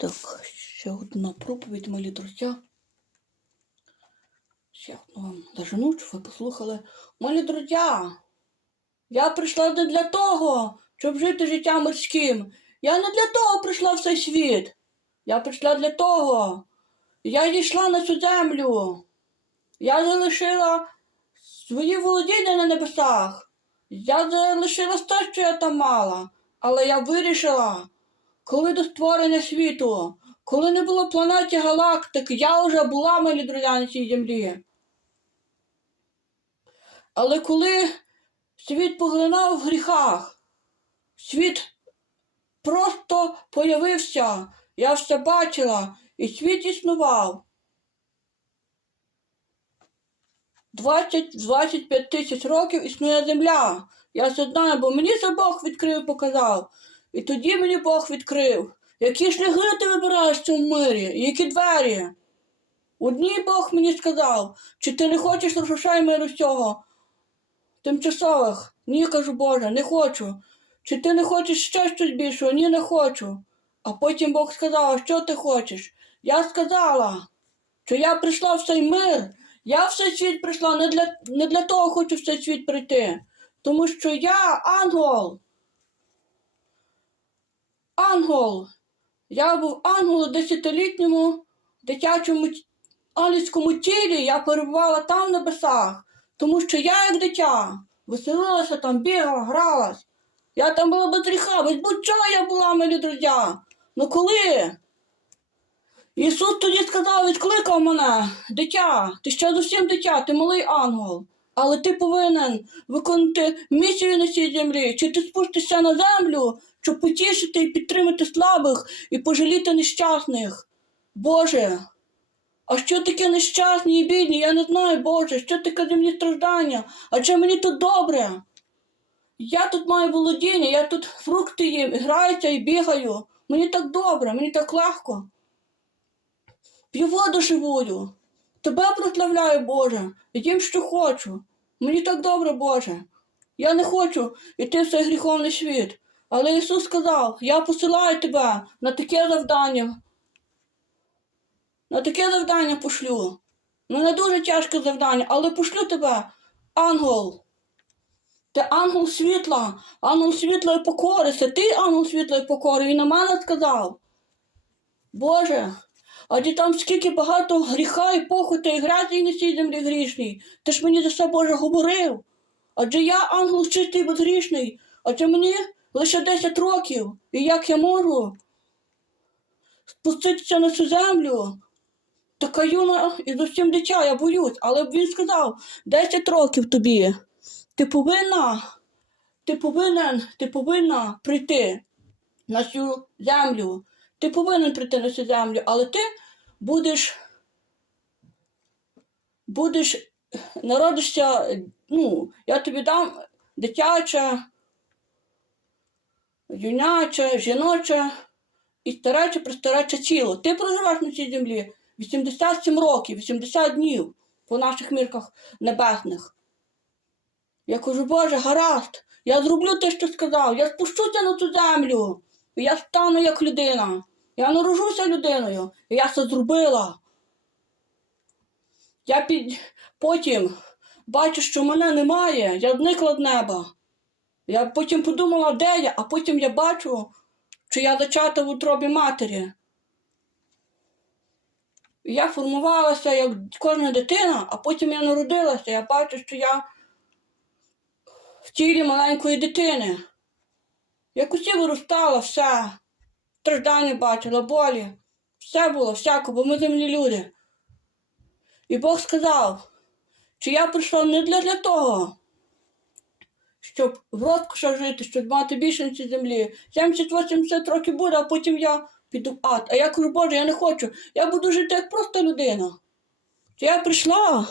Так, ще одна проповідь, мої друзі. Ще одну вам дожену, щоб ви послухали. Мої друзі, я прийшла не для того, щоб жити життям морським. Я не для того прийшла в цей світ. Я прийшла для того. Я дійшла на цю землю. Я залишила свої володіння на небесах. Я залишила все, що я там мала. Але я вирішила, коли до створення світу, коли не було планеті галактик, я вже була, мої друзі, на цій землі. Але коли світ поглинав в гріхах, світ просто появився, я все бачила, і світ існував. 20-25 тисяч років існує земля. Я це знаю, бо мені це Бог відкрив і показав. І тоді мені Бог відкрив, які шляхи ти вибираєш в цьому мирі, які двері. Одній Бог мені сказав, чи ти не хочеш грошей миру цього, тимчасових. Ні, кажу Боже, не хочу. Чи ти не хочеш ще щось більшого? Ні, не хочу. А потім Бог сказав, що ти хочеш? Я сказала, що я прийшла в цей мир. Я в цей світ прийшла не для, не для того хочу в цей світ прийти. Тому що я ангел. Ангел. Я був ангел у десятилітньому дитячому ангельському тілі. Я перебувала там в небесах. Тому що я, як дитя, веселилася там, бігала, гралась. Я там була без гріха, без будь-чого я була, мої друзі. Ну коли? Ісус тоді сказав, відкликав мене, дитя, ти ще зовсім дитя, ти малий ангел. Але ти повинен виконати місію на цій землі, чи ти спустишся на землю, щоб потішити і підтримати слабих і пожаліти нещасних. Боже, а що таке нещасні і бідні? Я не знаю, Боже, що таке земні страждання? Адже мені тут добре. Я тут маю володіння, я тут фрукти їм, граюся і бігаю. Мені так добре, мені так легко. П'ю воду живую. Тебе прославляю, Боже, і тим, що хочу. Мені так добре, Боже. Я не хочу йти в цей гріховний світ. Але Ісус сказав, я посилаю тебе на таке завдання. На таке завдання пошлю. Ну, не дуже тяжке завдання, але пошлю тебе, ангел. Ти ангел світла, ангел світлої покори, це ти ангел світлої покори, і на мене сказав. Боже, адже там скільки багато гріха і похоти і грязі на цій землі грішній. Ти ж мені за це Боже говорив. Адже я ангел чистий безгрішний, адже мені лише 10 років. І як я можу спуститися на цю землю? Така юна і зовсім дитя, я боюсь, але б він сказав 10 років тобі. Ти повинна, ти повинен, ти повинна прийти на цю землю. Ти повинен прийти на цю землю, але ти будеш, будеш, народишся, ну, я тобі дам дитяче, юняче, жіноче і старече, пристарече тіло. Ти проживеш на цій землі 87 років, 80 днів по наших мірках небесних. Я кажу, Боже, гаразд, я зроблю те, що сказав, я спущуся на цю землю, і я стану як людина. Я народжуся людиною, і я це зробила. Я під... потім бачу, що мене немає, я зникла з неба. Я потім подумала, де я, а потім я бачу, що я зачата в утробі матері. Я формувалася як кожна дитина, а потім я народилася, я бачу, що я в тілі маленької дитини. Як усі виростала, все. Страждання бачила, болі. Все було, всяко, бо ми земні люди. І Бог сказав, що я прийшов не для, для того, щоб в розкошах жити, щоб мати більше на цій землі. 70-80 років буде, а потім я піду в ад. А я кажу, Боже, я не хочу. Я буду жити як просто людина. Що я прийшла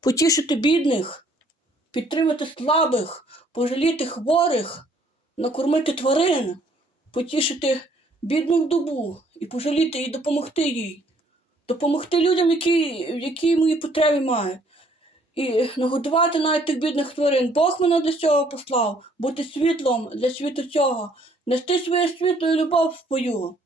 потішити бідних, підтримати слабих, пожаліти хворих, накормити тварин, потішити бідну вдову і пожаліти і допомогти їй, допомогти людям, які, які мої потреби мають. І нагодувати навіть тих бідних тварин. Бог мене для цього послав, бути світлом для світу цього, нести своє світло і любов свою.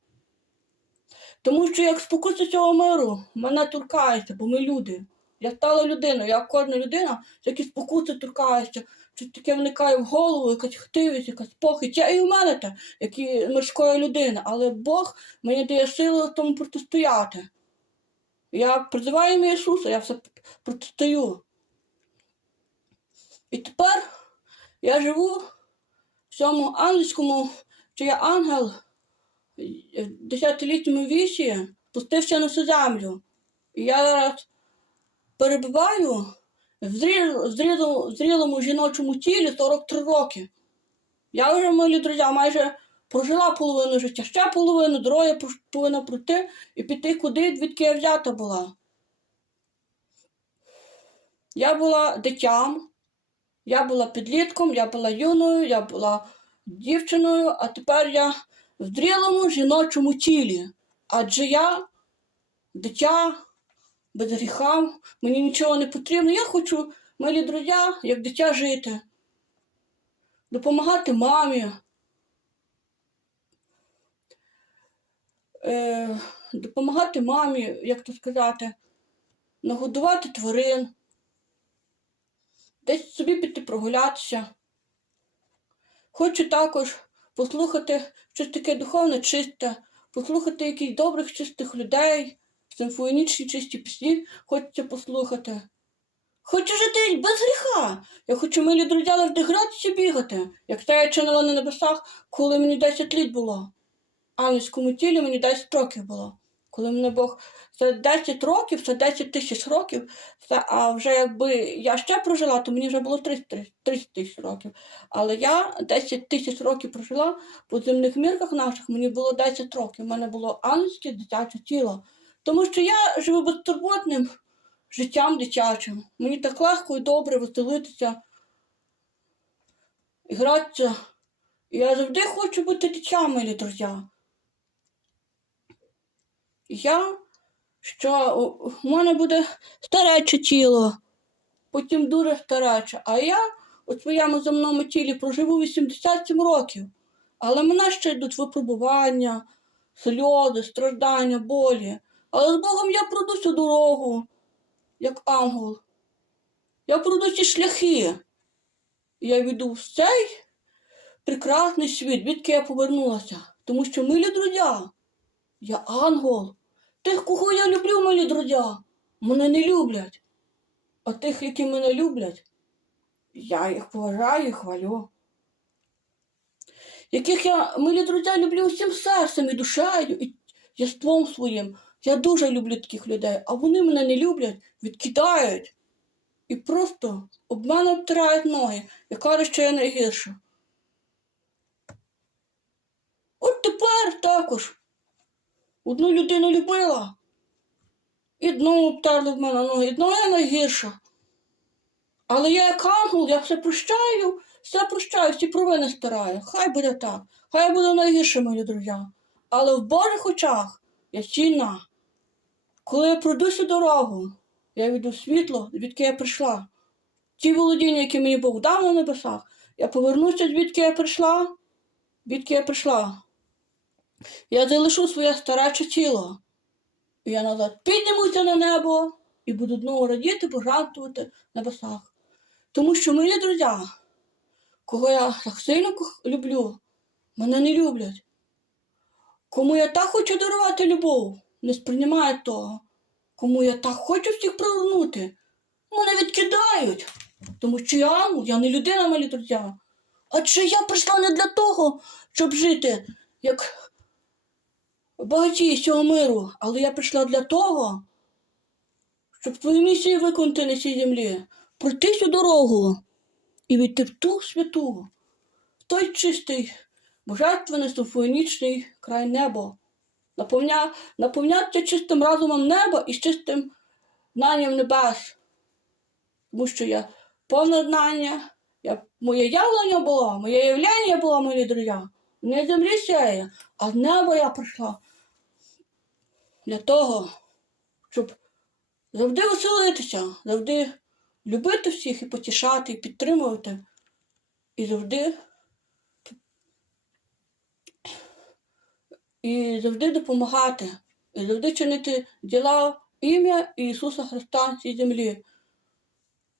Тому що як спокуса цього миру мене торкається, бо ми люди. Я стала людиною, я кожна людина, які спокуси торкаються, щось таке вникає в голову, якась хтивість, якась похить. Я і в мене те, як і мирської людини, але Бог мені дає сили в тому протистояти. Я призиваю ім'я Ісуса, я все протистою. І тепер я живу в цьому ангельському, що я ангел в десятилітньому віці спустився на цю землю. І я зараз перебуваю в зрі- в зрілому, в зрілому жіночому тілі 43 роки. Я вже, мої друзі, майже прожила половину життя, ще половину, пов- повинна пройти і піти куди, звідки я взята була. Я була дитям, я була підлітком, я була юною, я була дівчиною, а тепер я в зрілому жіночому тілі. Адже я дитя без гріха, мені нічого не потрібно. Я хочу, милі друзі, як дитя жити, допомагати мамі, е, допомагати мамі, як то сказати, нагодувати тварин, десь собі піти прогулятися. Хочу також послухати щось таке духовне чисте, послухати якихось добрих чистих людей, симфонічні чисті пісні хочеться послухати. Хочу жити без гріха. Я хочу, милі друзі, завжди гратися бігати, як це я чинила на небесах, коли мені 10 літ було. А ангельському тілі мені 10 років було. Коли мене Бог це 10 років, це 10 тисяч років, це, а вже якби я ще прожила, то мені вже було 30 30 тисяч років. Але я 10 тисяч років прожила по земних мірках наших, мені було 10 років. У мене було ангельське дитяче тіло. Тому що я живу безтурботним життям дитячим. Мені так легко і добре веселитися, і гратися. Я завжди хочу бути дитям, милі друзі. Я, що у мене буде старече тіло, потім дуже старече, а я у своєму земному тілі проживу 87 років. Але мене ще йдуть випробування, сльози, страждання, болі. Але з Богом я пройду цю дорогу, як ангел. Я пройду ці шляхи. Я йду в цей прекрасний світ, відки я повернулася. Тому що, милі друзі, я ангел. Тих, кого я люблю, милі друзі, мене не люблять. А тих, які мене люблять, я їх поважаю і хвалю. Яких я, милі друзі, люблю всім серцем і душею, і єством своїм. Я дуже люблю таких людей, а вони мене не люблять, відкидають і просто об мене обтирають ноги і кажуть, що я найгірша. От тепер також одну людину любила, і знову обтерли в мене ноги, і знову я найгірша. Але я як ангел, я все прощаю, все прощаю, всі провини стараю. Хай буде так, хай я буду найгіршим, мої друзі. Але в Божих очах я цінна. Коли я пройду цю дорогу, я віду світло, звідки я прийшла. Ті володіння, які мені Бог дав на небесах, я повернуся, звідки я прийшла, звідки я прийшла. Я залишу своє старече тіло. І я назад піднімуся на небо і буду знову радіти, божантувати в небесах. Тому що мої друзі, кого я так сильно люблю, мене не люблять. Кому я так хочу дарувати любов, не сприймають того. Кому я так хочу всіх привернути, мене відкидають. Тому що я ангел, я не людина, мої друзі. Адже я прийшла не для того, щоб жити, як багаті з цього миру, але я прийшла для того, щоб твою місію виконати на цій землі, пройти цю дорогу і війти в ту святу, в той чистий, божественний симфонічний край небо, наповня, наповняти чистим разумом неба і чистим знанням небес. Тому що я повне знання, я, моє явлення було, моє явлення було, мої друзі. Не землі сяє, а з неба я прийшла для того, щоб завжди веселитися, завжди любити всіх і потішати, і підтримувати, і завжди і завжди допомагати, і завжди чинити діла ім'я Ісуса Христа на цій землі.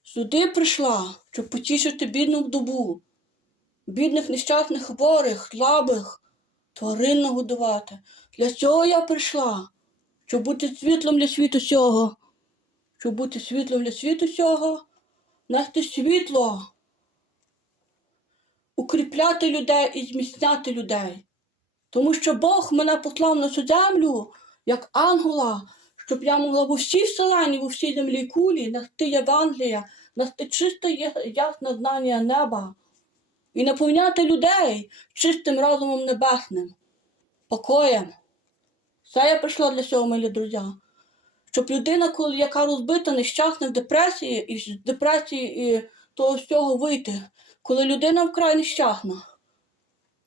Сюди прийшла, щоб потішити бідну вдову, бідних нещасних хворих, слабих, тварин нагодувати. Для цього я прийшла, щоб бути світлом для світу сього, щоб бути світлом для світу сього, нести світло, укріпляти людей і зміцняти людей. Тому що Бог мене послав на цю землю, як ангела, щоб я могла в усій вселенні, в усій землі кулі нести Євангелія, нести чисте ясне знання неба і наповняти людей чистим разумом небесним, покоєм. Це я прийшла для цього, милі друзі. Щоб людина, яка розбита, нещасна в депресії, і з депресії і того всього вийти, коли людина вкрай нещасна,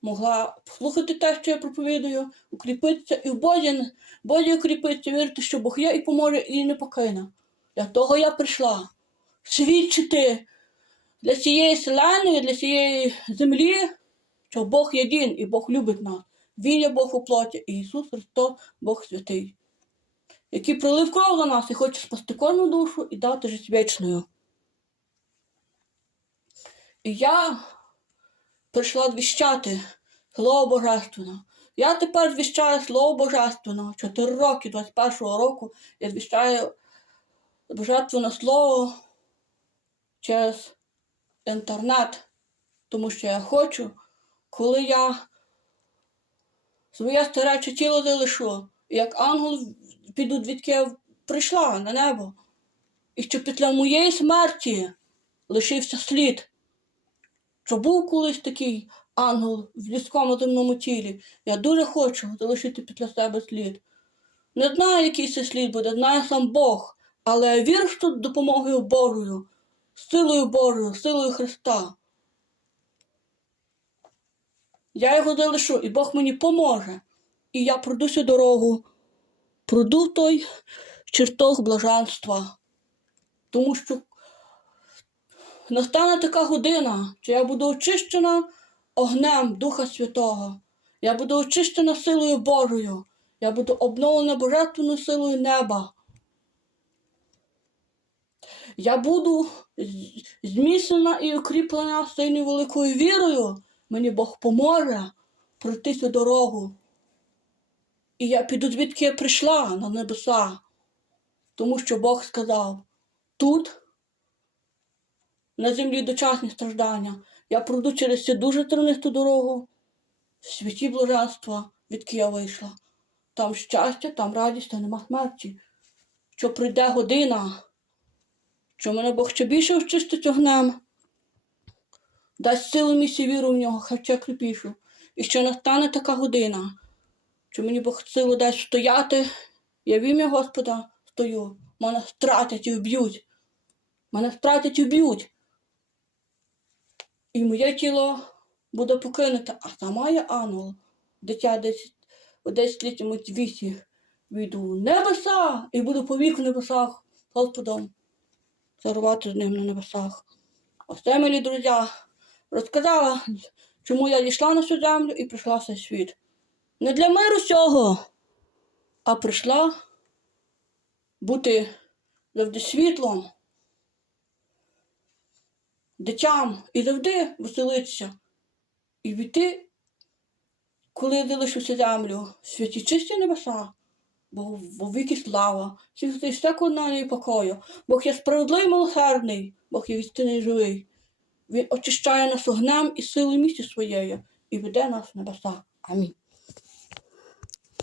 могла послухати те, що я проповідую, укріпитися і в Бозі, Бозі укріпитися, вірити, що Бог є і поможе, і не покине. Для того я прийшла свідчити для цієї вселеної, для цієї землі, що Бог єдин і Бог любить нас. Він є Бог у плоті, і Ісус Христос, Бог святий, який пролив кров за нас і хоче спасти кожну душу і дати життя вічною. І я прийшла звіщати Слово Божественне. Я тепер звіщаю Слово Божественне. Чотири роки 21-го року я звіщаю Божественне Слово через інтернет, тому що я хочу, коли я своє старече тіло залишу, як ангел піду, звідки я прийшла на небо, і що після моєї смерті лишився слід, що був колись такий ангел в людському земному тілі. Я дуже хочу залишити після себе слід. Не знаю, який це слід буде, знає сам Бог, але я вірю, що допомогою Божою, силою Божою, силою Христа. Я його залишу, і Бог мені поможе. І я пройду цю дорогу, пройду той чертог блаженства. Тому що настане така година, що я буду очищена огнем Духа Святого. Я буду очищена силою Божою. Я буду обновлена божественною силою неба. Я буду зміцнена і укріплена сильною великою вірою. Мені Бог поможе пройти цю дорогу. І я піду звідки я прийшла на небеса. Тому що Бог сказав, тут, на землі дочасні страждання, я пройду через цю дуже тернисту дорогу, в святі блаженства, відки я вийшла. Там щастя, там радість, та нема смерті. Що прийде година, що мене Бог ще більше очистить огнем, дасть силу місці віру в нього, хай ще кріпішу. І що настане така година, що мені Бог силу дасть стояти, я в ім'я Господа стою, мене стратять і вб'ють. Мене стратять і вб'ють. І моє тіло буде покинуте, а сама я ангел, дитя десь у 10 літньому віці війду в небеса і буду повік в небесах Господом царувати з ним на небесах. Ось це, милі друзі, розказала, чому я дійшла на цю землю і прийшла в цей світ. Не для миру цього, а прийшла бути завжди світлом, дитям і завжди веселитися. І війти, коли залишився землю, святі чисті небеса, бо віки слава, всіх все конання і покою. Бог є справедливий милосердний, Бог є істинний живий. Він очищає нас огнем і силою місті своєю і веде нас в небеса. Амінь.